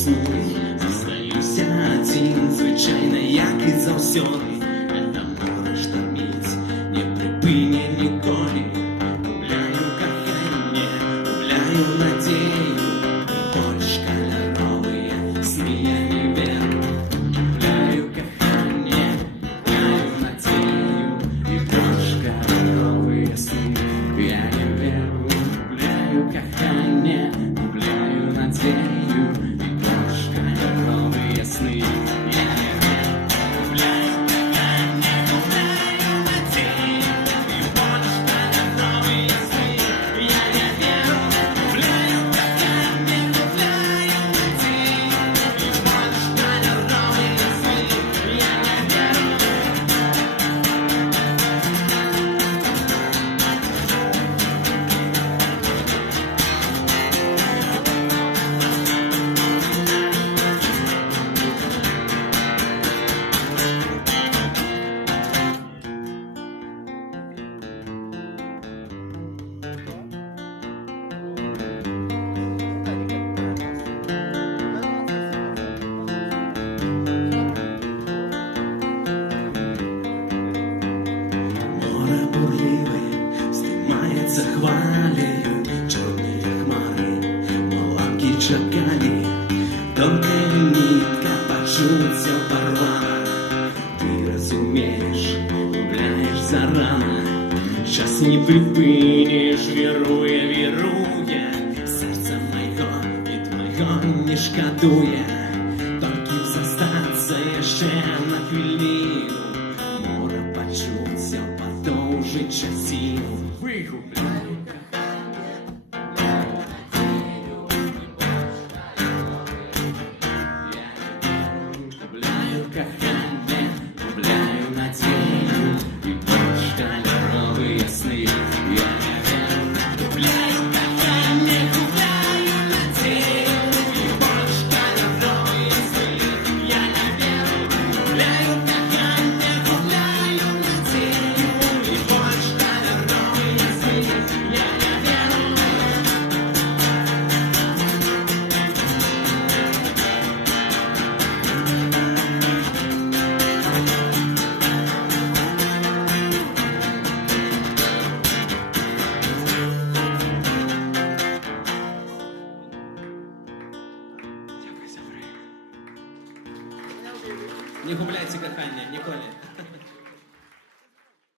весною остаюся один, звичайно, як і завсёды. Это море штормить не припине ніколи. Губляю кохання, губляю надію, больш кольоровые сны я не верю. Губляю кохання, губляю надію, і больш кольоровые сны я не верю. Губляю кохання, губляю надію, і больш кольоровые сны я не верю. Губляю кохання, губляю надію, і больш кольоровые сны я не верю. Губляю кохання, губляю надію, і больш кольоровые сны я не верю. Море бурливе здіймається хвалею, чорні хмари, маланки чекалі, тонка нитка почуться порвана. Ти розумієш, губляєш зарано, час не припиниш, вірує, вірує, серце моєго від моєго не шкодує, тільки зостаться ще на хвилину. Море почуться продовжить часів. Вигубляю кохання, губляю кохання, губляю надію, і больш кольоровые сни я не верю. Губляю кохання, губляю надію, і больш кольоровые сни я не верю. Губляю кохання, губляю надію, і больш кольоровые сни я не верю. Не губляйте кохання ніколи.